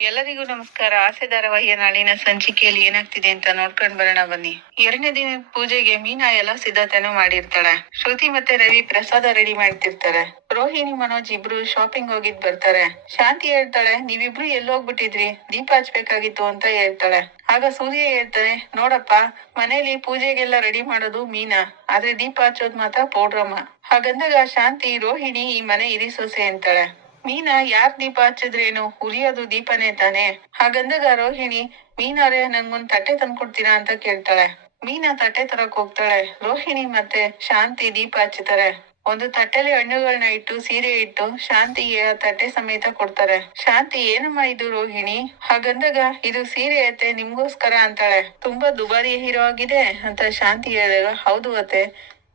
ಎಲ್ಲರಿಗೂ ನಮಸ್ಕಾರ. ಆಸೆ ಧಾರಾವಾಹಿಯ ನಾಳಿನ ಸಂಚಿಕೆಯಲ್ಲಿ ಏನಾಗ್ತಿದೆ ಅಂತ ನೋಡ್ಕೊಂಡ್ ಬರೋಣ ಬನ್ನಿ. ಎರಡನೇ ದಿನ ಪೂಜೆಗೆ ಮೀನಾ ಎಲ್ಲ ಸಿದ್ಧತೆನೂ ಮಾಡಿರ್ತಾಳೆ. ಶ್ರುತಿ ಮತ್ತೆ ರವಿ ಪ್ರಸಾದ ರೆಡಿ ಮಾಡ್ತಿರ್ತಾರೆ. ರೋಹಿಣಿ, ಮನೋಜ್ ಇಬ್ರು ಶಾಪಿಂಗ್ ಹೋಗಿದ್ ಬರ್ತಾರೆ. ಶಾಂತಿ ಹೇಳ್ತಾಳೆ, ನೀವಿಬ್ರು ಎಲ್ಲಿ ಹೋಗ್ಬಿಟ್ಟಿದ್ರಿ ದೀಪ ಹಚ್ಬೇಕಾಗಿತ್ತು ಅಂತ ಹೇಳ್ತಾಳೆ. ಆಗ ಸೂರ್ಯ ಹೇಳ್ತಾನೆ, ನೋಡಪ್ಪ, ಮನೇಲಿ ಪೂಜೆಗೆಲ್ಲ ರೆಡಿ ಮಾಡೋದು ಮೀನಾ. ಆದ್ರೆ ದೀಪ ಹಚ್ಚೋದ್ ಮಾತ್ರ ಪೌಡ್ರಮ್ಮ. ಹಾಗಂದಾಗ ಶಾಂತಿ, ರೋಹಿಣಿ ಈ ಮನೆ ಇರಿ ಸೊಸೆ ಅಂತಾಳೆ. ಮೀನಾ ಯಾರ್ ದೀಪ ಹಚ್ಚಿದ್ರೇನು? ಉರಿಯೋದು ದೀಪನೇ ತಾನೆ. ಹಾಗಂದಾಗ ರೋಹಿಣಿ ಮೀನಾರೆ ನಂಗೊಂದ್ ತಟ್ಟೆ ತಂದ್ಕೊಡ್ತೀರಾ ಅಂತ ಕೇಳ್ತಾಳೆ. ಮೀನಾ ತಟ್ಟೆ ತರಕ್ ಹೋಗ್ತಾಳೆ. ರೋಹಿಣಿ ಮತ್ತೆ ಶಾಂತಿ ದೀಪ ಹಚ್ಚುತ್ತಾರೆ ಒಂದು ತಟ್ಟೆಲಿ ಹಣ್ಣುಗಳನ್ನ ಇಟ್ಟು, ಸೀರೆ ಇಟ್ಟು, ಶಾಂತಿಗೆ ಆ ತಟ್ಟೆ ಸಮೇತ ಕೊಡ್ತಾರೆ. ಶಾಂತಿ, ಏನಮ್ಮ ಇದು ರೋಹಿಣಿ? ಹಾಗಂದಾಗ ಇದು ಸೀರೆ ಅತ್ತೆ ನಿಮ್ಗೋಸ್ಕರ ಅಂತಾಳೆ. ತುಂಬಾ ದುಬಾರಿ ಹೀರೋ ಆಗಿದೆ ಅಂತ ಶಾಂತಿ ಹೇಳಿದಾಗ, ಹೌದು ಅತ್ತೆ.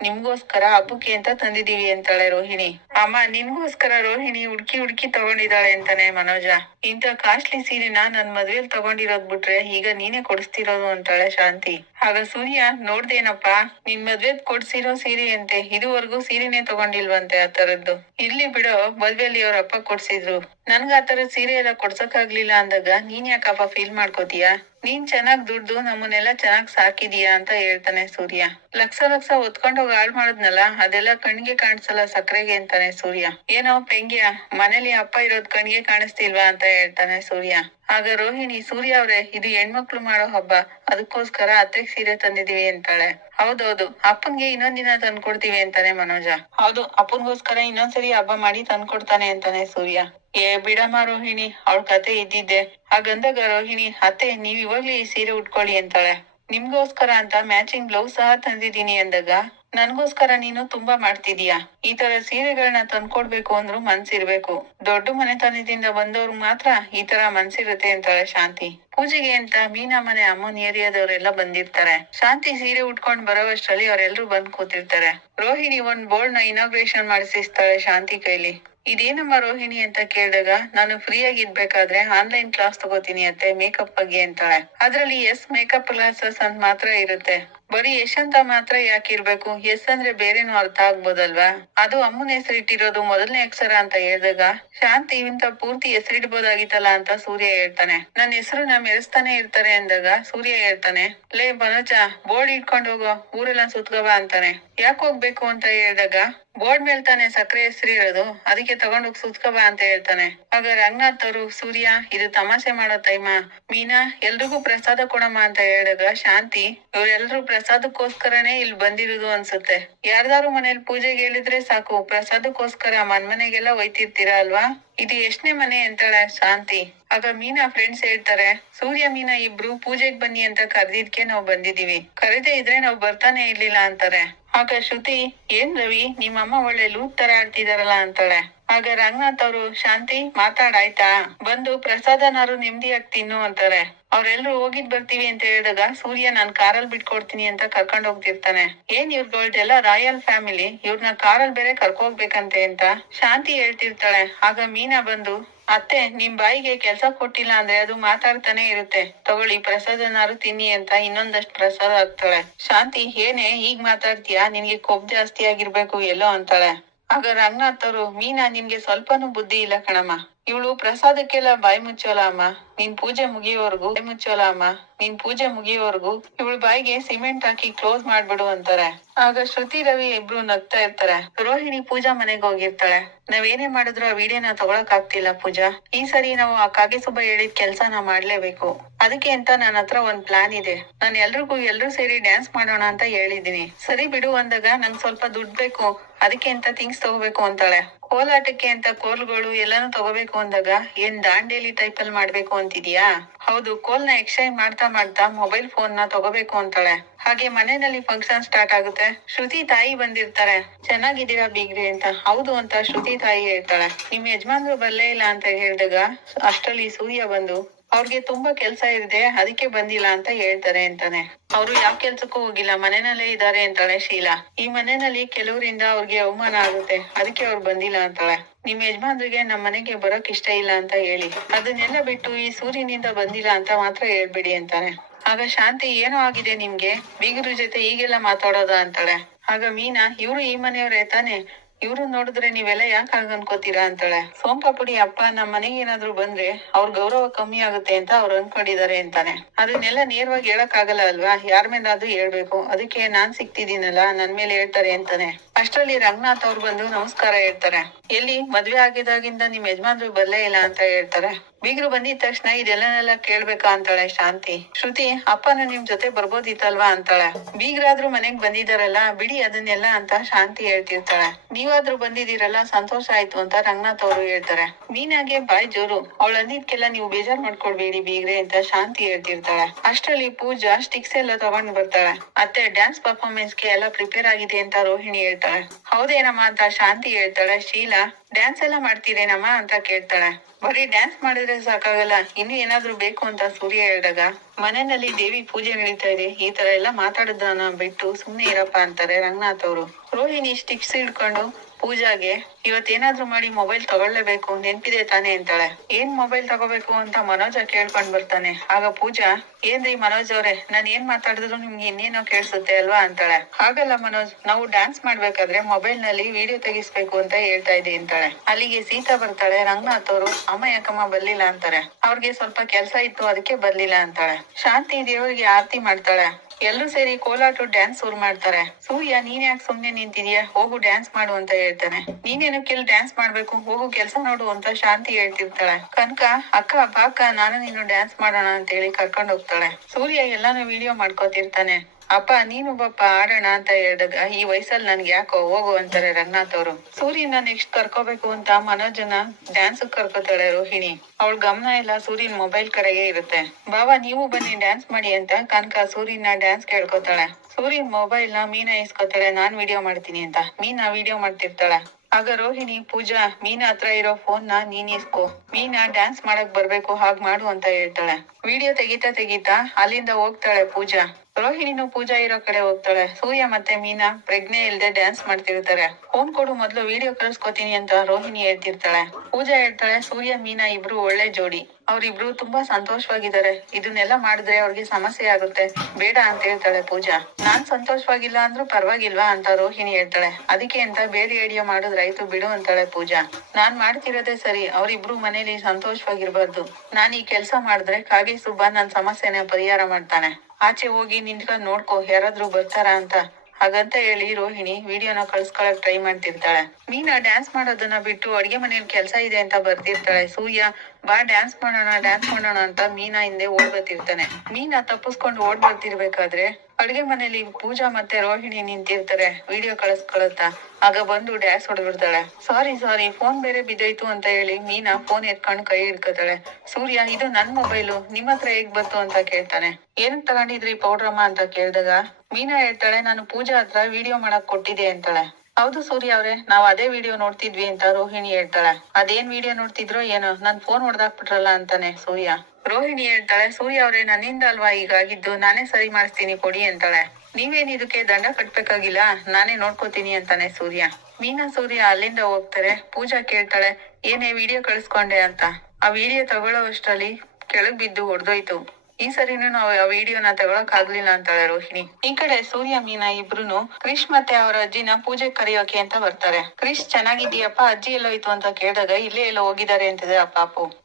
ನಿಮ್ಗೋಸ್ಕರ ಹಬ್ಬಕ್ಕೆ ಅಂತ ತಂದಿದೀವಿ ಅಂತಾಳೆ ರೋಹಿಣಿ. ಅಮ್ಮ, ನಿಮ್ಗೋಸ್ಕರ ರೋಹಿಣಿ ಹುಡ್ಕಿ ಹುಡ್ಕಿ ತಗೊಂಡಿದ್ದಾಳೆ ಅಂತಾನೆ ಮನೋಜ. ಇಂತ ಕಾಸ್ಟ್ಲಿ ಸೀರೆನ ನನ್ ಮದ್ವೆಲ್ ತಗೊಂಡಿರೋದ್ ಬಿಟ್ರೆ ಈಗ ನೀನೇ ಕೊಡಿಸ್ತಿರೋದು ಅಂತಾಳೆ ಶಾಂತಿ. ಆಗ ಸೂರ್ಯ, ನೋಡ್ದೇನಪ್ಪ, ನಿನ್ ಮದ್ವೆದ್ ಕೊಡ್ಸಿರೋ ಸೀರೆ ಅಂತೆ ಇದುವರೆಗೂ ಸೀರೆನೇ ತಗೊಂಡಿಲ್ವಂತೆ ಆ ತರದ್ದು ಇರ್ಲಿ ಬಿಡೋ, ಮದ್ವೆಲಿ ಅವ್ರ ಅಪ್ಪ ಕೊಡ್ಸಿದ್ರು. ನನ್ಗ ಆ ತರದ್ ಸೀರೆ ಎಲ್ಲ ಕೊಡ್ಸಕ್ ಆಗ್ಲಿಲ್ಲ ಅಂದಾಗ ನೀನ್ ಯಾಕಪ್ಪ ಫೀಲ್ ಮಾಡ್ಕೋತೀಯ? ನೀನ್ ಚೆನ್ನಾಗ್ ದುಡ್ದು ನಮ್ಮನ್ನೆಲ್ಲ ಚೆನ್ನಾಗ್ ಸಾಕಿದೀಯಾ ಅಂತ ಹೇಳ್ತಾನೆ ಸೂರ್ಯ. ಲಕ್ಷ ಲಕ್ಷ ಹೊತ್ಕೊಂಡ್ ಹೋಗಿ ಹಾಳ್ ಮಾಡಿದ್ನಲ್ಲ, ಅದೆಲ್ಲ ಕಣ್ಗೆ ಕಾಣಿಸಲ್ಲ ಸಕ್ಕರೆಗೆ ಅಂತಾನೆ ಸೂರ್ಯ. ಏನೋ ಪೆಂಗ್ಯ, ಮನೇಲಿ ಅಪ್ಪ ಇರೋದ್ ಕಣ್ಗೆ ಕಾಣಿಸ್ತಿಲ್ವಾ ಅಂತ ಹೇಳ್ತಾನೆ ಸೂರ್ಯ. ಆಗ ರೋಹಿಣಿ, ಸೂರ್ಯ ಅವ್ರೆ, ಇದು ಹೆಣ್ಮಕ್ಳು ಮಾಡೋ ಹಬ್ಬ. ಅದಕ್ಕೋಸ್ಕರ ಅತ್ತೆಗ್ ಸೀರೆ ತಂದಿದೀವಿ ಅಂತಾಳೆ. ಹೌದೌದು, ಅಪ್ಪನ್ಗೆ ಇನ್ನೊಂದ್ ದಿನ ತಂದ್ಕೊಡ್ತೀವಿ ಅಂತಾನೆ ಮನೋಜ. ಹೌದು, ಅಪ್ಪನ್ಗೋಸ್ಕರ ಇನ್ನೊಂದ್ಸರಿ ಹಬ್ಬ ಮಾಡಿ ತಂದ್ಕೊಡ್ತಾನೆ ಅಂತಾನೆ ಸೂರ್ಯ. ಏ, ಬಿಡಮ್ಮ ರೋಹಿಣಿ, ಅವಳ ಕತೆ ಇದ್ದಿದ್ದೆ. ಹಾಗಂದಾಗ ರೋಹಿಣಿ, ಅತ್ತೆ, ನೀವ್ ಇವಾಗ್ಲೇ ಈ ಸೀರೆ ಉಟ್ಕೊಳ್ಳಿ ಅಂತಾಳೆ. ನಿಮ್ಗೋಸ್ಕರ ಅಂತ ಮ್ಯಾಚಿಂಗ್ ಬ್ಲೌಸ್ ಸಹ ತಂದಿದೀನಿ ಅಂದಾಗ ನನ್ಗೋಸ್ಕರ ನೀನು ತುಂಬಾ ಮಾಡ್ತಿದೀಯಾ? ಈ ತರ ಸೀರೆಗಳನ್ನ ತಂದ್ಕೊಡ್ಬೇಕು ಅಂದ್ರು ಮನ್ಸಿರ್ಬೇಕು. ದೊಡ್ಡ ಮನೆತನದಿಂದ ಬಂದವ್ರು ಮಾತ್ರ ಈ ತರ ಮನ್ಸಿರುತ್ತೆ ಅಂತಾಳೆ ಶಾಂತಿ. ಪೂಜೆಗೆ ಅಂತ ಮೀನಾ ಮನೆ ಅಮ್ಮನ್ ಏರಿಯಾದವರೆಲ್ಲ ಬಂದಿರ್ತಾರೆ. ಶಾಂತಿ ಸೀರೆ ಉಟ್ಕೊಂಡ್ ಬರೋವಷ್ಟರಲ್ಲಿ ಅವರೆಲ್ಲರೂ ಬಂದ್ ಕೂತಿರ್ತಾರೆ. ರೋಹಿಣಿ ಒಂದ್ ಬೋರ್ಡ್ನ ಇನಾಗ್ರೇಷನ್ ಮಾಡಿಸಿಸ್ತಾಳೆ ಶಾಂತಿ ಕೈಲಿ. ಇದೇನಮ್ಮ ರೋಹಿಣಿ ಅಂತ ಕೇಳಿದಾಗ, ನಾನು ಫ್ರೀ ಆಗಿರ್ಬೇಕಾದ್ರೆ ಆನ್ಲೈನ್ ಕ್ಲಾಸ್ ತಗೋತೀನಿ ಅಂತೆ ಮೇಕಪ್ ಬಗ್ಗೆ ಅಂತಾಳೆ. ಅದ್ರಲ್ಲಿ ಎಸ್ ಮೇಕಪ್ ಕ್ಲಾಸಸ್ ಅಂತ ಮಾತ್ರ ಇರುತ್ತೆ. ಬರೀ ಯಶ್ ಅಂತ ಮಾತ್ರ ಯಾಕಿರ್ಬೇಕು ಎಸ್ ಅಂದ್ರೆ ಬೇರೆನೂ ಅರ್ಥ ಆಗ್ಬೋದಲ್ವಾ? ಅದು ಅಮ್ಮನ ಹೆಸರಿಟ್ಟಿರೋದು ಮೊದಲನೇ ಅಕ್ಷರ ಅಂತ ಹೇಳಿದಾಗ, ಶಾಂತಿ ಇಂತ ಪೂರ್ತಿ ಹೆಸರಿಡ್ಬೋದಾಗಿತ್ತಲ್ಲ ಅಂತ ಸೂರ್ಯ ಹೇಳ್ತಾನೆ. ನನ್ನ ಹೆಸರು ಮೆರೆಸ್ತಾನೆ ಇರ್ತಾರೆ ಅಂದಾಗ ಸೂರ್ಯ ಹೇಳ್ತಾನೆ, ಲೇ ಮನೋಜ, ಬೋರ್ಡ್ ಇಟ್ಕೊಂಡ್ ಹೋಗೋ, ಊರೆಲ್ಲ ಸುತ್ಕೋಬ ಅಂತಾನೆ. ಯಾಕೆ ಹೋಗ್ಬೇಕು ಅಂತ ಹೇಳಿದಾಗ, ಬೋರ್ಡ್ ಮೇಲೆ ತಾನೆ ಸಕ್ಕರೆ ಹೆಸರು ಇರೋದು ಅದಕ್ಕೆ ತಗೊಂಡೋಗ್ ಸುತ್ಕಬ ಅಂತ ಹೇಳ್ತಾನೆ. ಆಗ ರಂಗನಾಥ್ ಅವರು, ಸೂರ್ಯ, ಇದು ತಮಾಷೆ ಮಾಡೋ ತೈಮ, ಮೀನಾ, ಎಲ್ರಿಗೂ ಪ್ರಸಾದ ಕೊಡಮ್ಮ ಅಂತ ಹೇಳಿದಾಗ, ಶಾಂತಿ, ಇವ್ರೆಲ್ರು ಪ್ರಸಾದಕ್ಕೋಸ್ಕರನೇ ಇಲ್ಲಿ ಬಂದಿರೋದು ಅನ್ಸುತ್ತೆ. ಯಾರ್ದಾರು ಮನೇಲಿ ಪೂಜೆಗೆ ಹೇಳಿದ್ರೆ ಸಾಕು. ಪ್ರಸಾದಕ್ಕೋಸ್ಕರ ಮನ್ಮನೆಗೆಲ್ಲ ಒಯ್ತಿರ್ತೀರಾ ಅಲ್ವಾ? ಇದು ಎಷ್ಟನೇ ಮನೆ ಅಂತಾಳೆ ಶಾಂತಿ. ಆಗ ಮೀನಾ ಫ್ರೆಂಡ್ಸ್ ಹೇಳ್ತಾರೆ, ಸೂರ್ಯ, ಮೀನಾ ಇಬ್ರು ಪೂಜೆಗ್ ಬನ್ನಿ ಅಂತ ಕರೆದಿದ್ಕೆ ನಾವ್ ಬಂದಿದೀವಿ ಕರೆದೇ ಇದ್ರೆ ನಾವ್ ಬರ್ತಾನೆ ಇರ್ಲಿಲ್ಲ ಅಂತಾರೆ. ಆಗ ಶ್ರುತಿ, ಏನ್ ರವಿ, ನಿಮ್ಮಮ್ಮ ಒಳ್ಳೆ ಲೂಟ್ ತರ ಆಡ್ತಿದಾರಲ್ಲ ಅಂತಾಳೆ. ಆಗ ರಂಗನಾಥ್ ಅವರು ಶಾಂತಿ ಮಾತಾಡಾಯ್ತಾ ಬಂದು ಪ್ರಸಾದನಾರು ನೆಮ್ಮದಿಯಾಗಿ ತಿನ್ನು, ಅಂತಾರೆ. ಅವ್ರೆಲ್ರು ಹೋಗಿದ್ ಬರ್ತೀವಿ ಅಂತ ಹೇಳಿದಾಗ ಸೂರ್ಯ, ನಾನ್ ಕಾರಲ್ಲಿ ಬಿಟ್ಕೊಡ್ತೀನಿ ಅಂತ ಕರ್ಕೊಂಡ್ ಹೋಗ್ತಿರ್ತಾನೆ. ಏನ್ ಇವ್ರಗಳ್ದೆಲ್ಲ ರಾಯಲ್ ಫ್ಯಾಮಿಲಿ? ಇವ್ರನ್ನ ಕಾರಲ್ಲಿ ಬೇರೆ ಕರ್ಕೋಗ್ಬೇಕಂತೆ ಅಂತ? ಶಾಂತಿ ಹೇಳ್ತಿರ್ತಾಳೆ. ಆಗ ಮೀನಾ ಬಂದು, ಅತ್ತೆ, ನಿಮ್ ಬಾಯಿಗೆ ಕೆಲ್ಸ ಕೊಟ್ಟಿಲ್ಲ ಅಂದ್ರೆ ಅದು ಮಾತಾಡ್ತಾನೆ ಇರುತ್ತೆ. ತಗೊಳ್ಳಿ, ಪ್ರಸಾದನಾರು ತಿನ್ನಿ ಅಂತ ಇನ್ನೊಂದಷ್ಟು ಪ್ರಸಾದ ಹಾಕ್ತಾಳೆ. ಶಾಂತಿ, ಏನೇ ಈಗ್ ಮಾತಾಡ್ತೀಯಾ? ನಿನ್ಗೆ ಕೊಬ್ಬು ಜಾಸ್ತಿ ಆಗಿರ್ಬೇಕು, ಎಲ್ಲೋ, ಅಂತಾಳೆ. ಆಗ ರಂಗನಾಥ್ ಅವ್ರು ಮೀನಾ ನಿನ್ಗೆ ಸ್ವಲ್ಪನೂ ಬುದ್ಧಿ ಇಲ್ಲ ಕಣಮ್ಮ. ಇವಳು ಪ್ರಸಾದಕ್ಕೆಲ್ಲ ಬಾಯಿ ಮುಚ್ಚೋಲ್ಲ ಅಮ್ಮ. ನೀನ್ ಪೂಜೆ ಮುಗಿಯೋವರ್ಗು ಬಾಯಿ ಮುಚ್ಚೋಲ್ಲ ಅಮ್ಮ. ನೀನ್ ಪೂಜೆ ಮುಗಿಯೋವರ್ಗು ಇವಳು ಬಾಯಿಗೆ ಸಿಮೆಂಟ್ ಹಾಕಿ ಕ್ಲೋಸ್ ಮಾಡ್ಬಿಡು ಅಂತಾರೆ. ಆಗ ಶ್ರುತಿ ರವಿ ಇಬ್ರು ನಗ್ತಾ ಇರ್ತಾರೆ. ರೋಹಿಣಿ ಪೂಜಾ ಮನೆಗೆ ಹೋಗಿರ್ತಾಳೆ. ನಾವೇನೇ ಮಾಡಿದ್ರು ಆ ವಿಡಿಯೋನ ತಗೊಳಕ್ ಆಗ್ತಿಲ್ಲ ಪೂಜಾ. ಈ ಸರಿ ನಾವು ಆ ಕಾಗೆ ಸುಬ್ಬ ಹೇಳಿದ ಕೆಲ್ಸನ ಮಾಡ್ಲೇಬೇಕು. ಅದಕ್ಕೆ ಅಂತ ನನ್ನ ಹತ್ರ ಒಂದ್ ಪ್ಲಾನ್ ಇದೆ. ನಾನ್ ಎಲ್ರಿಗೂ ಎಲ್ರೂ ಸೇರಿ ಡ್ಯಾನ್ಸ್ ಮಾಡೋಣ ಅಂತ ಹೇಳಿದೀನಿ ಸರಿ ಬಿಡು ಅಂದಾಗ ನಂಗ್ ಸ್ವಲ್ಪ ದುಡ್ಡು ಬೇಕು. ಅದಕ್ಕೆ ಅಂತ ಥಿಂಗ್ಸ್ ತಗೋಬೇಕು ಅಂತಾಳೆ. ಕೋಲಾಟಕ್ಕೆ ಅಂತ ಕೋಲ್ಗಳು ಎಲ್ಲಾನು ತಗೋಬೇಕು ಅಂದಾಗ ಏನ್ ದಾಂಡೇಲಿ ಟೈಪ್ ಅಲ್ಲಿ ಮಾಡ್ಬೇಕು ಅಂತಿದ್ಯಾ? ಹೌದು ಕೋಲ್ನ ಎಕ್ಸ್ಚೇಂಜ್ ಮಾಡ್ತಾ ಮಾಡ್ತಾ ಮೊಬೈಲ್ ಫೋನ್ನ ತಗೋಬೇಕು ಅಂತಾಳೆ. ಹಾಗೆ ಮನೆಯಲ್ಲಿ ಫಂಕ್ಷನ್ ಸ್ಟಾರ್ಟ್ ಆಗುತ್ತೆ. ಶ್ರುತಿ ತಾಯಿ ಬಂದಿರ್ತಾರೆ. ಚೆನ್ನಾಗಿದ್ದೀರಾ ಬೀಗ್ರಿ ಅಂತ. ಹೌದು ಅಂತ ಶ್ರುತಿ ತಾಯಿ ಹೇಳ್ತಾಳೆ. ನಿಮ್ ಯಜಮಾನ್ರು ಬರ್ಲೇ ಇಲ್ಲ ಅಂತ ಹೇಳಿದಾಗ ಅಷ್ಟರಲ್ಲಿ ಸೂರ್ಯ ಬಂದು ಅವ್ರಿಗೆ ತುಂಬಾ ಕೆಲ್ಸ ಇದೆ, ಅದಕ್ಕೆ ಬಂದಿಲ್ಲ ಅಂತ ಹೇಳ್ತಾರೆ ಅಂತಾನೆ. ಅವ್ರು ಯಾವ ಕೆಲ್ಸಕ್ಕೂ ಹೋಗಿಲ್ಲ ಮನೆಯಲ್ಲೇ ಇದಾರೆ ಅಂತಾಳೆ ಶೀಲಾ. ಈ ಮನೆಯಲ್ಲಿ ಕೆಲವರಿಂದ ಅವ್ರಿಗೆ ಅವಮಾನ ಆಗುತ್ತೆ, ಅದಕ್ಕೆ ಅವ್ರು ಬಂದಿಲ್ಲ ಅಂತಾಳೆ. ನಿಮ್ ಯಜಮಾನ್ರಿಗೆ ನಮ್ ಮನೆಗೆ ಬರೋಕ್ ಇಷ್ಟ ಇಲ್ಲ ಅಂತ ಹೇಳಿ. ಅದನ್ನೆಲ್ಲ ಬಿಟ್ಟು ಈ ಸೂರ್ಯನಿಂದ ಬಂದಿಲ್ಲ ಅಂತ ಮಾತ್ರ ಹೇಳ್ಬಿಡಿ ಅಂತಾನೆ. ಆಗ ಶಾಂತಿ, ಏನೋ ಆಗಿದೆ ನಿಮ್ಗೆ? ಬೀಗರ ಜೊತೆ ಈಗೆಲ್ಲ ಮಾತಾಡೋದ ಅಂತಾಳೆ. ಆಗ ಮೀನಾ, ಇವ್ರು ಈ ಮನೆಯವರೇ ತಾನೆ? ಇವ್ರು ನೋಡಿದ್ರೆ ನೀವೆಲ್ಲ ಯಾಕೆ ಹಂಗ ಅನ್ಕೋತೀರಾ ಅಂತಾಳೆ. ಸೋಂಪಾಪುಡಿ ಅಪ್ಪ ನಮ್ಮ ಮನೆಗೆ ಏನಾದ್ರು ಬಂದ್ರೆ ಅವ್ರ ಗೌರವ ಕಮ್ಮಿ ಆಗುತ್ತೆ ಅಂತ ಅವ್ರು ಅನ್ಕೊಂಡಿದ್ದಾರೆ ಅಂತಾನೆ. ಅದನ್ನೆಲ್ಲ ನೇರವಾಗಿ ಹೇಳಕ್ ಆಗಲ್ಲ ಅಲ್ವಾ? ಯಾರ ಮೇಲಾದ್ರೂ ಹೇಳ್ಬೇಕು. ಅದಕ್ಕೆ ನಾನ್ ಸಿಕ್ತಿದ್ದೀನಲ್ಲ ನನ್ ಮೇಲೆ ಹೇಳ್ತಾರೆ ಅಂತಾನೆ. ಅಷ್ಟ್ರಲ್ಲಿ ರಂಗನಾಥ್ ಅವ್ರು ಬಂದು ನಮಸ್ಕಾರ ಹೇಳ್ತಾರೆ. ಎಲ್ಲಿ ಮದ್ವೆ ಆಗಿದಾಗಿಂದ ನಿಮ್ ಯಜಮಾನ್ರು ಬರ್ಲೇ ಇಲ್ಲ ಅಂತ ಹೇಳ್ತಾರೆ. ಬೀಗ್ರು ಬಂದಿದ ತಕ್ಷಣ ಇದೆಲ್ಲನೆಲ್ಲ ಕೇಳ್ಬೇಕಾ ಅಂತಾಳೆ ಶಾಂತಿ. ಶ್ರುತಿ, ಅಪ್ಪನ ನಿಮ್ ಜೊತೆ ಬರ್ಬೋದಿತ್ತಲ್ವಾ ಅಂತಾಳೆ. ಬೀಗ್ರಾದ್ರೂ ಮನೆಗ್ ಬಂದಿದಾರಲ್ಲ, ಬಿಡಿ ಅದನ್ನೆಲ್ಲ ಅಂತ ಶಾಂತಿ ಹೇಳ್ತಿರ್ತಾಳೆ. ನೀವಾದ್ರೂ ಬಂದಿದ್ದೀರಲ್ಲ, ಸಂತೋಷ ಆಯ್ತು ಅಂತ ರಂಗನಾಥ್ ಅವರು ಹೇಳ್ತಾರೆ. ಮೀನಾಗೆ ಬಾಯ್ ಜೋರು. ಅವಳು ಅಂದಿದ್ಕೆಲ್ಲ ನೀವು ಬೇಜಾರ್ ಮಾಡ್ಕೊಳ್ಬೇಡಿ ಬೀಗ್ರೆ ಅಂತ ಶಾಂತಿ ಹೇಳ್ತಿರ್ತಾಳೆ. ಅಷ್ಟ್ರಲ್ಲಿ ಪೂಜಾ ಸ್ಟಿಕ್ಸ್ ಎಲ್ಲ ತಗೊಂಡ್ ಬರ್ತಾಳೆ. ಅತ್ತೆ, ಡ್ಯಾನ್ಸ್ ಪರ್ಫಾರ್ಮೆನ್ಸ್ಗೆ ಎಲ್ಲ ಪ್ರಿಪೇರ್ ಆಗಿದೆ ಅಂತ ರೋಹಿಣಿ ಹೇಳ್ತಾಳೆ. ಹೌದೇನಮ್ಮ ಅಂತ ಶಾಂತಿ ಹೇಳ್ತಾಳೆ. ಶೀಲಾ ಡ್ಯಾನ್ಸ್ ಎಲ್ಲ ಮಾಡ್ತೀರೇನಮ್ಮ ಅಂತ ಕೇಳ್ತಾಳೆ. ಬರೀ ಡ್ಯಾನ್ಸ್ ಮಾಡಿದ್ರೆ ಸಾಕಾಗಲ್ಲ, ಇನ್ನು ಏನಾದ್ರೂ ಬೇಕು ಅಂತ ಸೂರ್ಯ ಹೇಳಿದಾಗ, ಮನೆಯಲ್ಲಿ ದೇವಿ ಪೂಜೆ ನಡೀತಾ ಇದೆ, ಈ ತರ ಎಲ್ಲ ಮಾತಾಡೋದನ್ನ ಬಿಟ್ಟು ಸುಮ್ನೆ ಇರಪ್ಪ ಅಂತಾರೆ ರಂಗನಾಥ್ ಅವರು. ರೋಹಿಣಿ ಸ್ಟಿಕ್ಸ್ ಹಿಡ್ಕೊಂಡು ಪೂಜಾಗೆ ಇವತ್ತೇನಾದ್ರೂ ಮಾಡಿ ಮೊಬೈಲ್ ತಗೊಳ್ಳೇಬೇಕು ನೆನ್ಪಿದೆ ತಾನೆ ಅಂತಾಳೆ. ಏನ್ ಮೊಬೈಲ್ ತಗೋಬೇಕು ಅಂತ ಮನೋಜ ಕೇಳ್ಕೊಂಡ್ ಬರ್ತಾನೆ. ಆಗ ಪೂಜಾ, ಏನ್ರಿ ಮನೋಜ್ ಅವ್ರೆ, ನಾನ್ ಏನ್ ಮಾತಾಡಿದ್ರು ನಿಮ್ಗೆ ಇನ್ನೇನೋ ಕೇಳಿಸುತ್ತೆ ಅಲ್ವಾ ಅಂತಾಳೆ. ಹಾಗಲ್ಲ ಮನೋಜ್, ನಾವು ಡ್ಯಾನ್ಸ್ ಮಾಡ್ಬೇಕಾದ್ರೆ ಮೊಬೈಲ್ನಲ್ಲಿ ವಿಡಿಯೋ ತೆಗಿಸ್ಬೇಕು ಅಂತ ಹೇಳ್ತಾ ಇದೆ ಅಂತಾಳೆ. ಅಲ್ಲಿಗೆ ಸೀತಾ ಬರ್ತಾಳೆ, ರಂಗನಾಥ್ ಅವರು, ಅಮ್ಮ ಯಾಕಮ್ಮ ಬರ್ಲಿಲ್ಲ? ಅಂತಾರೆ. ಅವ್ರಿಗೆ ಸ್ವಲ್ಪ ಕೆಲ್ಸ ಇತ್ತು, ಅದಕ್ಕೆ ಬರ್ಲಿಲ್ಲ ಅಂತಾಳೆ. ಶಾಂತಿ ದೇವರಿಗೆ ಆರತಿ ಮಾಡ್ತಾಳೆ. ಎಲ್ರು ಸೇರಿ ಕೋಲಾಟು ಡ್ಯಾನ್ಸ್ ಶುರು ಮಾಡ್ತಾರೆ. ಸೂರ್ಯ, ನೀನ್ ಯಾಕೆ ಸುಮ್ನೆ ನಿಂತಿದ್ಯಾ? ಹೋಗು ಡ್ಯಾನ್ಸ್ ಮಾಡು ಅಂತ ಹೇಳ್ತಾನೆ. ನೀನೇನು ಕೆಲ್ ಡ್ಯಾನ್ಸ್ ಮಾಡ್ಬೇಕು? ಹೋಗು, ಕೆಲ್ಸ ನೋಡು ಅಂತ ಶಾಂತಿ ಹೇಳ್ತಿರ್ತಾಳೆ. ಕನಕ, ಅಕ್ಕ ಬಾಕ ನಾನು ನೀನು ಡ್ಯಾನ್ಸ್ ಮಾಡೋಣ ಅಂತ ಹೇಳಿ ಕರ್ಕೊಂಡ್ ಹೋಗ್ತಾಳೆ. ಸೂರ್ಯ ಎಲ್ಲಾನು ವಿಡಿಯೋ ಮಾಡ್ಕೋತಿರ್ತಾನೆ. ಅಪ್ಪ, ನೀನು ಬಪ್ಪ ಆಡೋಣ ಅಂತ ಹೇಳಿದಾಗ ಈ ವಯಸ್ಸಲ್ಲಿ ನನ್ಗೆ ಯಾಕೋ ಹೋಗು ಅಂತಾರೆ ರಂಗನಾಥ್ ಅವರು. ಸೂರ್ಯನ ನೆಕ್ಸ್ಟ್ ಕರ್ಕೋಬೇಕು ಅಂತ ಮನೋಜನ ಡ್ಯಾನ್ಸ್ ಕರ್ಕೋತಾಳೆ ರೋಹಿಣಿ. ಅವಳ ಗಮನ ಎಲ್ಲ ಸೂರ್ಯನ್ ಮೊಬೈಲ್ ಕಡೆಗೆ ಇರುತ್ತೆ. ಬಾಬಾ, ನೀವು ಬನ್ನಿ ಡ್ಯಾನ್ಸ್ ಮಾಡಿ ಅಂತ ಕನಕ ಸೂರ್ಯನ ಡ್ಯಾನ್ಸ್ ಕೇಳ್ಕೊತಾಳೆ. ಸೂರ್ಯನ್ ಮೊಬೈಲ್ನ ಮೀನಾ ಇಸ್ಕೊತಾಳೆ ನಾನ್ ವಿಡಿಯೋ ಮಾಡ್ತೀನಿ ಅಂತ. ಮೀನಾ ವಿಡಿಯೋ ಮಾಡ್ತಿರ್ತಾಳೆ. ಆಗ ರೋಹಿಣಿ, ಪೂಜಾ, ಮೀನಾ ಹತ್ರ ಇರೋ ಫೋನ್ನ ನೀನ್ ಇಸ್ಕೋ ಮೀನಾ ಡ್ಯಾನ್ಸ್ ಮಾಡಕ್ ಬರ್ಬೇಕು, ಹಾಗ್ ಮಾಡು ಅಂತ ಹೇಳ್ತಾಳೆ. ವಿಡಿಯೋ ತೆಗಿತಾ ತೆಗಿತಾ ಅಲ್ಲಿಂದ ಹೋಗ್ತಾಳೆ ಪೂಜಾ. ರೋಹಿಣಿನು ಪೂಜಾ ಇರೋ ಕಡೆ ಹೋಗ್ತಾಳೆ. ಸೂರ್ಯ ಮತ್ತೆ ಮೀನಾ ಪ್ರಜ್ಞೆ ಇಲ್ದೆ ಡ್ಯಾನ್ಸ್ ಮಾಡ್ತಿರ್ತಾರೆ. ಫೋನ್ ಕೊಡು ಮೊದ್ಲು ವಿಡಿಯೋ ಕಳ್ಸ್ಕೊತೀನಿ ಅಂತ ರೋಹಿಣಿ ಹೇಳ್ತಿರ್ತಾಳೆ. ಪೂಜಾ ಹೇಳ್ತಾಳೆ, ಸೂರ್ಯ, ಮೀನಾ ಇಬ್ರು ಒಳ್ಳೆ ಜೋಡಿ. ಅವ್ರಿಬ್ರು ತುಂಬಾ ಸಂತೋಷವಾಗಿದ್ದಾರೆ. ಇದನ್ನೆಲ್ಲ ಮಾಡಿದ್ರೆ ಅವ್ರಿಗೆ ಸಮಸ್ಯೆ ಆಗುತ್ತೆ. ಬೇಡ ಅಂತ ಹೇಳ್ತಾಳೆ ಪೂಜಾ. ನಾನ್ ಸಂತೋಷವಾಗಿಲ್ಲ ಅಂದ್ರೂ ಪರವಾಗಿಲ್ವಾ ಅಂತ ರೋಹಿಣಿ ಹೇಳ್ತಾಳೆ. ಅದಕ್ಕೆ ಅಂತ ಬೇರೆ ಐಡಿಯಾ ಮಾಡಿದ್ರಾಯ್ತು ಬಿಡು ಅಂತಾಳೆ ಪೂಜಾ. ನಾನ್ ಮಾಡ್ತಿರೋದೇ ಸರಿ. ಅವ್ರಿಬ್ರು ಮನೇಲಿ ಸಂತೋಷವಾಗಿರ್ಬಾರ್ದು. ನಾನ್ ಈ ಕೆಲ್ಸ ಮಾಡಿದ್ರೆ ಕಾಗೆ ಸುಬ್ಬ ನನ್ ಸಮಸ್ಯೆನ ಪರಿಹಾರ ಮಾಡ್ತಾನೆ. ಆಚೆ ಹೋಗಿ ನಿಂತ್ಕೊಂಡ್ ನೋಡ್ಕೋ, ಯಾರಾದ್ರೂ ಬರ್ತಾರಾ ಅಂತ. ಹಾಗಂತ ಹೇಳಿ ರೋಹಿಣಿ ವಿಡಿಯೋನ ಕಳ್ಸ್ಕೊಳಕ್ ಟ್ರೈ ಮಾಡ್ತಿರ್ತಾಳೆ. ಮೀನಾ ಡ್ಯಾನ್ಸ್ ಮಾಡೋದನ್ನ ಬಿಟ್ಟು ಅಡ್ಗೆ ಮನೆಯಲ್ಲಿ ಕೆಲ್ಸ ಇದೆ ಅಂತ ಬರ್ತಿರ್ತಾಳೆ. ಸೂರ್ಯ ಬಾ ಡ್ಯಾನ್ಸ್ ಮಾಡೋಣ ಡ್ಯಾನ್ಸ್ ಮಾಡೋಣ ಅಂತ ಮೀನಾ ಹಿಂದೆ ಓಡ್ ಬರ್ತಿರ್ತಾನೆ ಮೀನಾ ತಪ್ಪಿಸ್ಕೊಂಡು ಓಡ್ ಬರ್ತಿರ್ಬೇಕಾದ್ರೆ ಅಡ್ಗೆ ಮನೇಲಿ ಪೂಜಾ ಮತ್ತೆ ರೋಹಿಣಿ ನಿಂತಿರ್ತಾರೆ. ವಿಡಿಯೋ ಕಳಿಸ್ಕೊಳತ್ತ. ಆಗ ಬಂದು ಡ್ಯಾನ್ಸ್ ಹೊಡೆದ್ಬಿಡ್ತಾಳೆ. ಸಾರಿ ಸಾರಿ ಫೋನ್ ಬೇರೆ ಬಿದ್ದೋಯ್ತು ಅಂತ ಹೇಳಿ ಮೀನಾ ಫೋನ್ ಎತ್ಕೊಂಡು ಕೈ ಹಿಡ್ಕೊತಾಳೆ. ಸೂರ್ಯ, ಇದು ನನ್ ಮೊಬೈಲು ನಿಮ್ ಹತ್ರ ಹೇಗ್ ಬಂತು ಅಂತ ಕೇಳ್ತಾನೆ. ಏನ್ ತಗೊಂಡಿದ್ರಿ ಪೌಡ್ರಮ್ಮ? ಅಂತ ಕೇಳ್ದಾಗ, ಮೀನಾ ಹೇಳ್ತಾಳೆ, ನಾನು ಪೂಜಾ ಹತ್ರ ವಿಡಿಯೋ ಮಾಡಕ್ ಕೊಟ್ಟಿದೆ ಅಂತಾಳೆ. ಹೌದು ಸೂರ್ಯ ಅವ್ರೆ, ನಾವ್ ಅದೇ ವಿಡಿಯೋ ನೋಡ್ತಿದ್ವಿ ಅಂತ ರೋಹಿಣಿ ಹೇಳ್ತಾಳೆ. ಅದೇನ್ ವಿಡಿಯೋ ನೋಡ್ತಿದ್ರೋ ಏನೋ, ನನ್ ಫೋನ್ ಹೊಡೆದಾಕ್ಬಿಟ್ರಲ್ಲ ಅಂತಾನೆ ಸೂರ್ಯ. ರೋಹಿಣಿ ಹೇಳ್ತಾಳೆ, ಸೂರ್ಯ ಅವ್ರೆ, ನನ್ನಿಂದ ಅಲ್ವಾ ಈಗಾಗಿದ್ದು ನಾನೇ ಸರಿ ಮಾಡಿಸ್ತೀನಿ, ಕೊಡಿ ಅಂತಾಳೆ. ನೀವೇನ್ ಇದಕ್ಕೆ ದಂಡ ಕಟ್ಬೇಕಾಗಿಲ್ಲ? ನಾನೇ ನೋಡ್ಕೋತೀನಿ ಅಂತಾನೆ ಸೂರ್ಯ. ಮೀನಾ ಸೂರ್ಯ ಅಲ್ಲಿಂದ ಹೋಗ್ತಾರೆ. ಪೂಜಾ ಕೇಳ್ತಾಳೆ, ಏನೇ ವಿಡಿಯೋ ಕಳಿಸ್ಕೊಂಡೆ ಅಂತ. ಆ ವಿಡಿಯೋ ತಗೊಳ್ಳೋವಷ್ಟರಲ್ಲಿ ಕೆಳಗ್ ಬಿದ್ದು ಹೊಡೆದೋಯ್ತು ಈ ಸರಿನೂ ನಾವು ಆ ವಿಡಿಯೋನ ತಗೊಳಕ್ ಆಗ್ಲಿಲ್ಲ ಅಂತಾಳೆ ರೋಹಿಣಿ. ಈ ಕಡೆ ಸೂರ್ಯ, ಮೀನಾ ಇಬ್ರುನು ಕ್ರಿಶ್ ಮತ್ತೆ ಅವರ ಅಜ್ಜಿನ ಪೂಜೆ ಕರೆಯೋಕೆ ಅಂತ ಬರ್ತಾರೆ. ಕ್ರಿಶ್ ಚೆನ್ನಾಗಿದ್ಯಪ್ಪ ಅಜ್ಜಿ ಎಲ್ಲೋಯ್ತು ಅಂತ ಕೇಳಿದಾಗ ಇಲ್ಲೇ ಎಲ್ಲೋ ಹೋಗಿದ್ದಾರೆ ಅಂತಿದೆ ಆ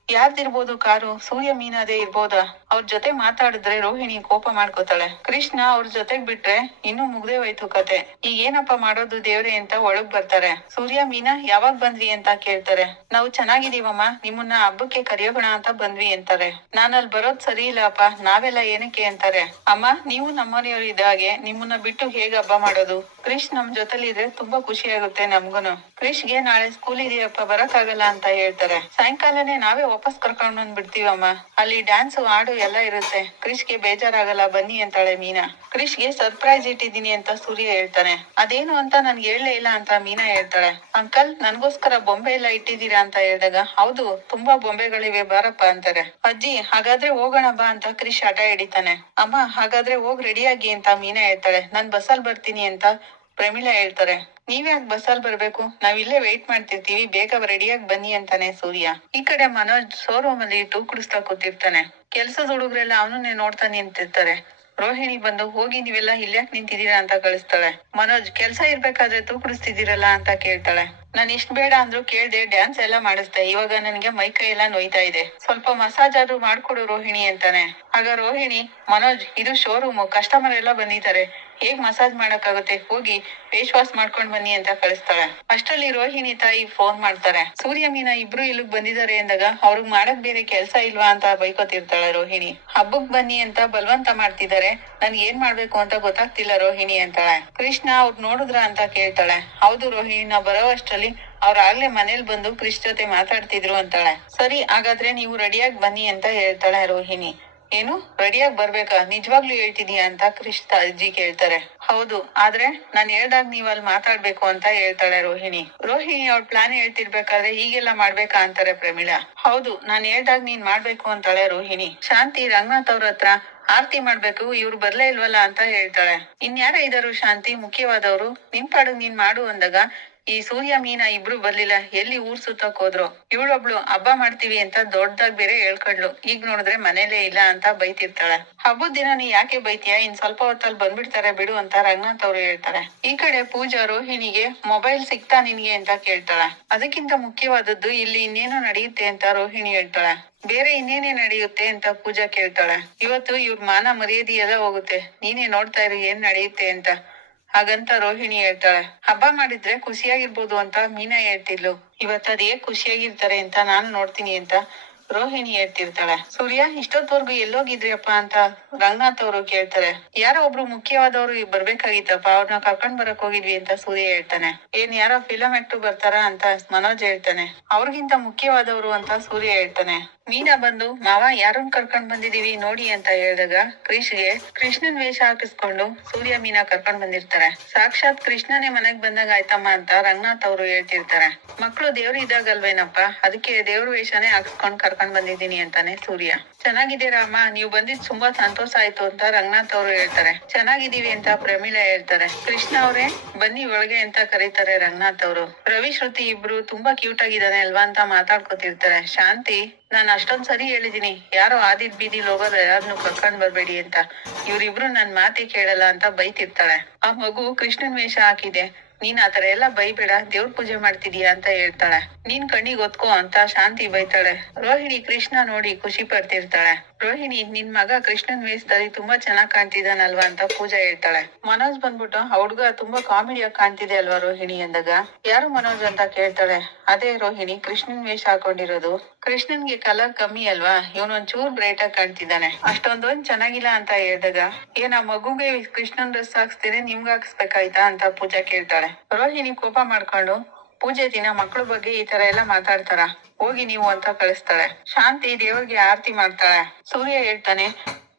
ಯಾರ್ದಿರ್ಬೋದು ಕಾರು, ಸೂರ್ಯ ಮೀನಾದೇ ಇರ್ಬೋದ? ಅವ್ರ ಜೊತೆ ಮಾತಾಡಿದ್ರೆ ರೋಹಿಣಿ ಕೋಪ ಮಾಡ್ಕೋತಾಳೆ. ಕೃಷ್ಣ ಅವ್ರ ಜೊತೆಗ್ ಬಿಟ್ರೆ ಇನ್ನು ಮುಗ್ದೇ ಹೋಯ್ತು ಕತೆ. ಈಗ ಏನಪ್ಪ ಮಾಡೋದು ದೇವ್ರೆ ಅಂತ ಒಳಗ್ ಬರ್ತಾರೆ. ಸೂರ್ಯ ಮೀನಾ, ಯಾವಾಗ ಬಂದ್ವಿ ಅಂತ ಕೇಳ್ತಾರೆ. ನಾವು ಚೆನ್ನಾಗಿದೀವಮ್ಮ ನಿಮ್ಮನ್ನ ಹಬ್ಬಕ್ಕೆ ಕರೆಯೋಣ ಅಂತ ಬಂದ್ವಿ ಅಂತಾರೆ. ನಾನ್ ಅಲ್ಲಿ ಬರೋದ್ ಸರಿ ಇಲ್ಲಪ್ಪ ನಾವೆಲ್ಲ ಏನಕ್ಕೆ ಅಂತಾರೆ. ಅಮ್ಮ, ನೀವು ನಮ್ಮನೆಯವ್ರು ಇದಾಗೆ ನಿಮ್ಮನ್ನ ಬಿಟ್ಟು ಹೇಗ್ ಹಬ್ಬ ಮಾಡೋದು? ಕ್ರಿಶ್ ನಮ್ ಜೊತೆಲಿ ಇದ್ರೆ ತುಂಬಾ ಖುಷಿ ಆಗುತ್ತೆ ನಮ್ಗುನು. ಕೃಷ್ಗೆ ನಾಳೆ ಸ್ಕೂಲ್ ಇದೆಯಪ್ಪ, ಬರಕ್ಕಾಗಲ್ಲ ಅಂತ ಹೇಳ್ತಾರೆ. ಸಾಯಂಕಾಲನೆ ನಾವೇ ವಾಪಸ್ ಕರ್ಕೊಂಡ್ ಬಂದ್ ಬಿಡ್ತೀವಮ್ಮ ಅಲ್ಲಿ ಡ್ಯಾನ್ಸ್ ಹಾಡು ಎಲ್ಲ ಇರುತ್ತೆ. ಕ್ರಿಶ್ಗೆ ಬೇಜಾರಾಗಲ್ಲ, ಬನ್ನಿ ಅಂತಾಳೆ ಮೀನಾ. ಕ್ರಿಶ್ಗೆ ಸರ್ಪ್ರೈಸ್ ಇಟ್ಟಿದೀನಿ ಅಂತ ಸೂರ್ಯ ಹೇಳ್ತಾನೆ. ಅದೇನು ಅಂತ ನನ್ಗೆ ಹೇಳಲೇ ಇಲ್ಲ ಅಂತ ಮೀನಾ ಹೇಳ್ತಾಳೆ. ಅಂಕಲ್ ನನ್ಗೋಸ್ಕರ ಬೊಂಬೆ ಎಲ್ಲ ಇಟ್ಟಿದ್ದೀರಾ ಅಂತ ಹೇಳಿದಾಗ, ಹೌದು, ತುಂಬಾ ಬೊಂಬೆಗಳಿವೆ, ಬಾರಪ್ಪ ಅಂತಾರೆ. ಅಜ್ಜಿ, ಹಾಗಾದ್ರೆ ಹೋಗೋಣ ಬಾ ಅಂತ ಕ್ರಿಶ್ ಹಠ ಹಿಡಿತಾನೆ. ಅಮ್ಮ, ಹಾಗಾದ್ರೆ ಹೋಗ್ ರೆಡಿಯಾಗಿ ಅಂತ ಮೀನಾ ಹೇಳ್ತಾಳೆ. ನಾನ್ ಬಸ್ಸಲ್ಲಿ ಬರ್ತೀನಿ ಅಂತ ಪ್ರಮೀಳಾ ಹೇಳ್ತಾರೆ ನೀವ್ಯಾಕ್ ಬಸ್ಸಲ್ಲಿ ಬರ್ಬೇಕು? ನಾವ್ ಇಲ್ಲೇ ವೇಟ್ ಮಾಡ್ತಿರ್ತೀವಿ, ಬೇಗ ರೆಡಿಯಾಗಿ ಬನ್ನಿ ಅಂತಾನೆ ಸೂರ್ಯ. ಈ ಕಡೆ ಮನೋಜ್ ಶೋರೂಮ್ ಅಲ್ಲಿ ಟೂ ಕುಡಿಸ್ತಾ ಕೂತಿರ್ತಾನೆ. ಕೆಲ್ಸದ ಹುಡುಗ್ರೆಲ್ಲ ಅವನನ್ನೇ ನೋಡ್ತಾ ನಿಂತಿರ್ತಾರೆ. ರೋಹಿಣಿ ಬಂದು, ಹೋಗಿ ನೀವೆಲ್ಲ ಇಲ್ಯಾಕ್ ನಿಂತಿದ್ದೀರಾ ಅಂತ ಕಳಿಸ್ತಾಳೆ. ಮನೋಜ್, ಕೆಲ್ಸ ಇರ್ಬೇಕಾದ್ರೆ ತೂಕಡಿಸ್ತಿದ್ದೀರಲ್ಲ ಅಂತ ಕೇಳ್ತಾಳೆ. ನಾನ್ ಇಷ್ಟ ಬೇಡ ಅಂದ್ರು ಕೇಳ್ದೆ ಡ್ಯಾನ್ಸ್ ಎಲ್ಲ ಮಾಡಿಸ್ದೆ. ಇವಾಗ ನನ್ಗೆ ಮೈ ಕೈ ಎಲ್ಲ ನೋಯ್ತಾ ಇದೆ. ಸ್ವಲ್ಪ ಮಸಾಜ್ ಆದ್ರೂ ಮಾಡ್ಕೊಡು ರೋಹಿಣಿ ಅಂತಾನೆ. ಆಗ ರೋಹಿಣಿ, ಮನೋಜ್, ಇದು ಶೋರೂಮ್ ಕಸ್ಟಮರ್ ಎಲ್ಲ ಬಂದಿದ್ದಾರೆ. ಹೇಗ್ ಮಸಾಜ್ ಮಾಡಕ್ಕಾಗುತ್ತೆ? ಹೋಗಿ ಫೇಸ್ ವಾಶ್ ಮಾಡ್ಕೊಂಡ್ ಬನ್ನಿ ಅಂತ ಕಳಿಸ್ತಾಳೆ. ಅಷ್ಟರಲ್ಲಿ ರೋಹಿಣಿ ತಾಯಿ ಫೋನ್ ಮಾಡ್ತಾರೆ ಸೂರ್ಯ ಮೀನಾ ಇಬ್ರು ಇಲ್ಲಿಗ್ ಬಂದಿದ್ದಾರೆ ಅಂದಾಗ ಅವ್ರಿಗೆ ಮಾಡಕ್ ಬೇರೆ ಕೆಲ್ಸ ಇಲ್ವಾ ಅಂತ ಬೈಕೋತಿರ್ತಾಳೆ ರೋಹಿಣಿ. ಹಬ್ಬಕ್ ಬನ್ನಿ ಅಂತ ಬಲವಂತ ಮಾಡ್ತಿದ್ದಾರೆ. ನನ್ಗೆ ಏನ್ ಮಾಡ್ಬೇಕು ಅಂತ ಗೊತ್ತಾಗ್ತಿಲ್ಲ ರೋಹಿಣಿ ಅಂತಾಳೆ. ಕೃಷ್ಣ ಅವ್ರ್ ನೋಡಿದ್ರ ಅಂತ ಕೇಳ್ತಾಳೆ. ಹೌದು ರೋಹಿಣಿ ನಾ ಬರೋ ಅಷ್ಟ್ರಲ್ಲಿ ಅವ್ರ ಆಗ್ಲೇ ಮನೇಲಿ ಬಂದು ಕೃಷ್ಣ ಜೊತೆ ಮಾತಾಡ್ತಿದ್ರು ಅಂತಾಳೆ. ಸರಿ, ಹಾಗಾದ್ರೆ ನೀವು ರೆಡಿಯಾಗಿ ಬನ್ನಿ ಅಂತ ಹೇಳ್ತಾಳೆ ರೋಹಿಣಿ. ಏನು? ರೆಡಿಯಾಗಿ ಬರ್ಬೇಕಾ? ನಿಜವಾಗ್ಲೂ ಹೇಳ್ತಿದೀಯಾ ಅಂತ ಕೃಷ್ಣ ಅಜ್ಜಿ ಕೇಳ್ತಾರೆ. ಹೌದು, ಆದ್ರೆ ನಾನ್ ಹೇಳ್ದಾಗ ನೀವ್ ಅಲ್ಲಿ ಮಾತಾಡ್ಬೇಕು ಅಂತ ಹೇಳ್ತಾಳೆ ರೋಹಿಣಿ. ರೋಹಿಣಿ ಅವ್ಳ ಪ್ಲಾನ್ ಹೇಳ್ತಿರ್ಬೇಕಾದ್ರೆ ಹೀಗೆಲ್ಲ ಮಾಡ್ಬೇಕಾ ಅಂತಾರೆ ಪ್ರಮೀಳಾ. ಹೌದು, ನಾನ್ ಹೇಳ್ದಾಗ ನೀನ್ ಮಾಡ್ಬೇಕು ಅಂತಾಳೆ ರೋಹಿಣಿ. ಶಾಂತಿ, ರಂಗನಾಥ್ ಅವ್ರ ಹತ್ರ ಆರ್ತಿ ಮಾಡ್ಬೇಕು, ಇವ್ರು ಬರ್ಲೇ ಇಲ್ವಲ್ಲ ಅಂತ ಹೇಳ್ತಾಳೆ. ಇನ್ಯಾರ ಇದಾರು ಶಾಂತಿ? ಮುಖ್ಯವಾದವ್ರು? ನಿನ್ ಪಾಡು ನೀನ್ ಮಾಡು ಅಂದಾಗ ಈ ಸೂರ್ಯ, ಮೀನಾ ಇಬ್ರು ಬರ್ಲಿಲ್ಲ. ಎಲ್ಲಿ ಊರ್ ಸುತ್ತಕ್ ಹೋದ್ರು? ಇವಳೊಬ್ಳು, ಹಬ್ಬ ಮಾಡ್ತೀವಿ ಅಂತ ದೊಡ್ಡದಾಗ್ ಬೇರೆ ಹೇಳ್ಕೊಂಡ್ಲು. ಈಗ ನೋಡಿದ್ರೆ ಮನೇಲೇ ಇಲ್ಲ ಅಂತ ಬೈತಿರ್ತಾಳೆ. ಹಬ್ಬದ ದಿನ ನೀ ಯಾಕೆ ಬೈತೀಯ? ಇನ್ ಸ್ವಲ್ಪ ಹೊತ್ತಲ್ಲಿ ಬಂದ್ಬಿಡ್ತಾರೆ, ಬಿಡು ಅಂತ ರಂಗನಾಥ್ ಅವ್ರು ಹೇಳ್ತಾರೆ. ಈ ಕಡೆ ಪೂಜಾ ರೋಹಿಣಿಗೆ ಮೊಬೈಲ್ ಸಿಗ್ತಾ ನಿನ್ಗೆ ಅಂತ ಕೇಳ್ತಾಳೆ. ಅದಕ್ಕಿಂತ ಮುಖ್ಯವಾದದ್ದು ಇಲ್ಲಿ ಇನ್ನೇನೋ ನಡೆಯುತ್ತೆ ಅಂತ ರೋಹಿಣಿ ಹೇಳ್ತಾಳೆ. ಬೇರೆ ಇನ್ನೇನೇ ನಡೆಯುತ್ತೆ ಅಂತ ಪೂಜಾ ಕೇಳ್ತಾಳೆ. ಇವತ್ತು ಇವ್ರ ಮಾನ ಮರ್ಯಾದೆ ಎಲ್ಲ ಹೋಗುತ್ತೆ. ನೀನೇ ನೋಡ್ತಾ ಇರು ಏನ್ ನಡೆಯುತ್ತೆ ಅಂತ. ಹಾಗಂತ ರೋಹಿಣಿ ಹೇಳ್ತಾಳೆ, ಹಬ್ಬ ಮಾಡಿದ್ರೆ ಖುಷಿಯಾಗಿರ್ಬೋದು ಅಂತ ಮೀನಾ ಹೇಳ್ತಿದ್ಲು. ಹೇಗ್ ಖುಷಿಯಾಗಿರ್ತಾರೆ ಅಂತ ನಾನು ನೋಡ್ತೀನಿ ಅಂತ. ರೋಹಿಣಿ ಹೇಳ್ತಿರ್ತಾಳೆ, ಸೂರ್ಯ ಇಷ್ಟೊತ್ವರ್ಗೂ ಎಲ್ಲೋಗಿದ್ರಿಯಪ್ಪ ಅಂತ ರಂಗನಾಥ್ ಅವರು ಕೇಳ್ತಾರೆ. ಯಾರೋ ಒಬ್ರು ಮುಖ್ಯವಾದವ್ರು ಬರ್ಬೇಕಾಗಿತ್ತಪ್ಪ ಅವ್ರನ್ನ ಕರ್ಕೊಂಡ್ ಬರಕ್ ಹೋಗಿದ್ವಿ ಅಂತ ಸೂರ್ಯ ಹೇಳ್ತಾನೆ. ಏನ್ ಯಾರೋ ಫಿಲಂ ಆಕ್ಟರ್ ಬರ್ತಾರ ಅಂತ ಮನೋಜ್ ಹೇಳ್ತಾನೆ. ಅವ್ರಿಗಿಂತ ಮುಖ್ಯವಾದವರು ಅಂತ ಸೂರ್ಯ ಹೇಳ್ತಾನೆ. ಮೀನಾ ಬಂದು, ಮಾವ, ಯಾರನ್ನ ಕರ್ಕೊಂಡ್ ಬಂದಿದೀವಿ ನೋಡಿ ಅಂತ ಹೇಳಿದಾಗ ಕೃಷ್ಣಗೆ ಕೃಷ್ಣನ್ ವೇಷ ಹಾಕಿಸ್ಕೊಂಡು ಸೂರ್ಯ ಮೀನಾ ಕರ್ಕೊಂಡ್ ಬಂದಿರ್ತಾರೆ. ಸಾಕ್ಷಾತ್ ಕೃಷ್ಣನೇ ಮನೆಗ್ ಬಂದಾಗ ಆಯ್ತಮ್ಮ ಅಂತ ರಂಗನಾಥ್ ಅವರು ಹೇಳ್ತಿರ್ತಾರೆ. ಮಕ್ಕಳು ದೇವ್ರು ಇದಾಗಲ್ವೇನಪ್ಪ, ಅದಕ್ಕೆ ದೇವ್ರ ವೇಷನೇ ಹಾಕಿಸ್ಕೊಂಡ್ ಕರ್ಕೊಂಡ್ ಬಂದಿದ್ದೀನಿ ಅಂತಾನೆ ಸೂರ್ಯ. ಚೆನ್ನಾಗಿದೆ ಅಮ್ಮ, ನೀವು ಬಂದಿದ್ ತುಂಬಾ ಸಂತೋಷ ಆಯ್ತು ಅಂತ ರಂಗನಾಥ್ ಅವರು ಹೇಳ್ತಾರೆ. ಚೆನ್ನಾಗಿದೀವಿ ಅಂತ ಪ್ರಮೀಳಾ ಹೇಳ್ತಾರೆ. ಕೃಷ್ಣ ಅವರೇ, ಬನ್ನಿ ಒಳಗೆ ಅಂತ ಕರೀತಾರೆ ರಂಗನಾಥ್ ಅವರು. ರವಿ, ಶ್ರುತಿ ಇಬ್ರು ತುಂಬಾ ಕ್ಯೂಟ್ ಆಗಿದ್ದಾನೆ ಅಲ್ವಾ ಅಂತ ಮಾತಾಡ್ಕೊತಿರ್ತಾರೆ. ಶಾಂತಿ, ನಾನ್ ಅಷ್ಟೊಂದ್ ಸರಿ ಹೇಳಿದೀನಿ. ಯಾರೋ ಆದಿದ್ ಬೀದಿಲ್ ಹೋಗೋದು ಯಾರನ್ನು ಕರ್ಕೊಂಡ್ ಬರ್ಬೇಡಿ ಅಂತ. ಇವ್ರಿಬ್ರು ನನ್ ಮಾತಿ ಕೇಳಲ್ಲ ಅಂತ ಬೈತಿರ್ತಾಳೆ. ಆ ಮಗು ಕೃಷ್ಣನ್ ವೇಷ ಹಾಕಿದೆ. ನೀನ್ ಆತರ ಎಲ್ಲ ಬೈಬೇಡ, ದೇವ್ರ ಪೂಜೆ ಮಾಡ್ತಿದೀಯ ಅಂತ ಹೇಳ್ತಾಳೆ. ನೀನ್ ಕಣ್ಣಿಗ್ ಒತ್ಕೋ ಅಂತ ಶಾಂತಿ ಬೈತಾಳೆ. ರೋಹಿಣಿ ಕೃಷ್ಣ ನೋಡಿ ಖುಷಿ ಪಡ್ತಿರ್ತಾಳೆ. ರೋಹಿಣಿ, ನಿನ್ ಮಗ ಕೃಷ್ಣನ್ ವೇಷದಲ್ಲಿ ತುಂಬಾ ಚೆನ್ನಾಗ್ ಕಾಣ್ತಿದ್ದಾನಲ್ವಾ ಅಂತ ಪೂಜಾ ಹೇಳ್ತಾಳೆ. ಮನೋಜ್ ಬಂದ್ಬಿಟ್ಟು ಹುಡ್ಗ ತುಂಬಾ ಕಾಮಿಡಿಯಾಗಿ ಕಾಣ್ತಿದೆ ಅಲ್ವಾ ರೋಹಿಣಿ ಅಂದಾಗ? ಯಾರು ಮನೋಜ್ ಅಂತ ಕೇಳ್ತಾಳೆ? ಅದೇ ರೋಹಿಣಿ, ಕೃಷ್ಣನ್ ವೇಷ ಹಾಕೊಂಡಿರೋದು. ಕೃಷ್ಣನ್ಗೆ ಕಲರ್ ಕಮ್ಮಿ ಅಲ್ವಾ? ಇವನೊಂದ್ ಚೂರ್ ಬ್ರೈಟ್ ಆಗಿ ಕಾಣ್ತಿದ್ದಾನೆ ಅಷ್ಟೊಂದೊಂದ್ ಚೆನ್ನಾಗಿಲ್ಲ ಅಂತ ಹೇಳಿದಾಗ, ಏನ ಮಗುಗೆ ಕೃಷ್ಣನ್ ಡ್ರೆಸ್ ಹಾಕ್ಸ್ತೀನಿ ನಿಮ್ಗೆ ಹಾಕ್ಸ್ಬೇಕಾಯ್ತಾ ಅಂತ ಪೂಜಾ ಕೇಳ್ತಾಳೆ. ರೋಹಿಣಿ ಕೋಪ ಮಾಡ್ಕೊಂಡು ಪೂಜೆ ದಿನ ಮಕ್ಕಳ ಬಗ್ಗೆ ಈ ತರ ಎಲ್ಲ ಮಾತಾಡ್ತಾರ. ಹೋಗಿ ನೀವು ಅಂತ ಕಳಿಸ್ತಾಳೆ. ಶಾಂತಿ ದೇವರಿಗೆ ಆರತಿ ಮಾಡ್ತಾಳೆ. ಸೂರ್ಯ ಹೇಳ್ತಾನೆ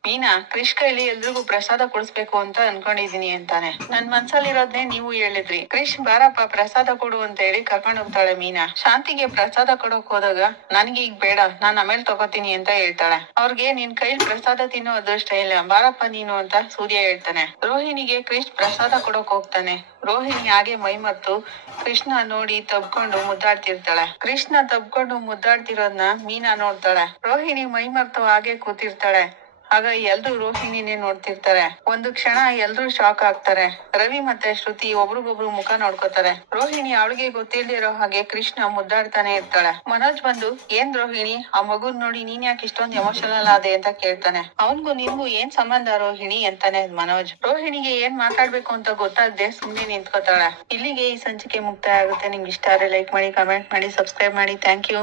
ಮೀನಾ ಕ್ರಿಶ್ ಕೈಲಿ ಎಲ್ರಿಗೂ ಪ್ರಸಾದ ಕೊಡಿಸ್ಬೇಕು ಅಂತ ಅನ್ಕೊಂಡಿದೀನಿ ಅಂತಾನೆ. ನನ್ ಮನ್ಸಲ್ಲಿರೋದ್ನೇ ನೀವು ಹೇಳಿದ್ರಿ. ಕ್ರಿಶ್, ಬಾರಪ್ಪ, ಪ್ರಸಾದ ಕೊಡು ಅಂತ ಹೇಳಿ ಕರ್ಕೊಂಡು ಹೋಗ್ತಾಳೆ ಮೀನಾ. ಶಾಂತಿಗೆ ಪ್ರಸಾದ ಕೊಡೋಕ್ ಹೋದಾಗ, ನನ್ಗೆ ಈಗ ಬೇಡ, ನಾನ್ ಆಮೇಲೆ ತಗೋತೀನಿ ಅಂತ ಹೇಳ್ತಾಳೆ. ಅವ್ರಿಗೆ, ನಿನ್ ಕೈಲಿ ಪ್ರಸಾದ ತಿನ್ನೋ ಅದೃಷ್ಟ ಇಲ್ಲ. ಬಾರಪ್ಪ, ನೀನು ಅಂತ ಸೂರ್ಯ ಹೇಳ್ತಾನೆ. ರೋಹಿಣಿಗೆ ಕ್ರಿಶ್ ಪ್ರಸಾದ ಕೊಡೋಕ್ ಹೋಗ್ತಾನೆ. ರೋಹಿಣಿ ಹಾಗೆ ಮೈ ಮತ್ತು ಕೃಷ್ಣ ನೋಡಿ ತಬ್ಕೊಂಡು ಮುದ್ದಾಡ್ತಿರ್ತಾಳೆ. ಕೃಷ್ಣ ತಬ್ಕೊಂಡು ಮುದ್ದಾಡ್ತಿರೋದ್ನ ಮೀನಾ ನೋಡ್ತಾಳೆ. ರೋಹಿಣಿ ಮೈ ಮತ್ತು ಹಾಗೆ ಕೂತಿರ್ತಾಳೆ. ಆಗ ಎಲ್ರು ರೋಹಿಣಿನೇ ನೋಡ್ತಿರ್ತಾರೆ. ಒಂದು ಕ್ಷಣ ಎಲ್ರು ಶಾಕ್ ಆಗ್ತಾರೆ. ರವಿ ಮತ್ತೆ ಶ್ರುತಿ ಒಬ್ರಿಗೊಬ್ರು ಮುಖ ನೋಡ್ಕೋತಾರೆ. ರೋಹಿಣಿ ಅವಳಿಗೆ ಗೊತ್ತಿಲ್ದಿರೋ ಹಾಗೆ ಕೃಷ್ಣ ಮುದ್ದಾಡ್ತಾನೆ ಇರ್ತಾಳೆ. ಮನೋಜ್ ಬಂದು, ಏನ್ ರೋಹಿಣಿ? ಆ ಮಗುನ್ ನೋಡಿ ನೀನ್ ಯಾಕೆ ಇಷ್ಟೊಂದು ಎಮೋಷನಲ್ ಆದೆ ಅಂತ ಕೇಳ್ತಾನೆ. ಅವನ್ಗೂ ನಿನ್ಗೂ ಏನ್ ಸಂಬಂಧ ರೋಹಿಣಿ? ಅಂತಾನೆ ಮನೋಜ್. ರೋಹಿಣಿಗೆ ಏನ್ ಮಾತಾಡ್ಬೇಕು ಅಂತ ಗೊತ್ತಾಗದೆ ಸುಮ್ನೆ ನಿಂತ್ಕೋತಾಳೆ. ಇಲ್ಲಿಗೆ ಈ ಸಂಚಿಕೆ ಮುಕ್ತಾಯ ಆಗುತ್ತೆ. ನಿಮ್ಗೆ ಇಷ್ಟ ಆದ್ರೆ ಲೈಕ್ ಮಾಡಿ ಕಮೆಂಟ್ ಮಾಡಿ ಸಬ್ಸ್ಕ್ರೈಬ್ ಮಾಡಿ. Thank you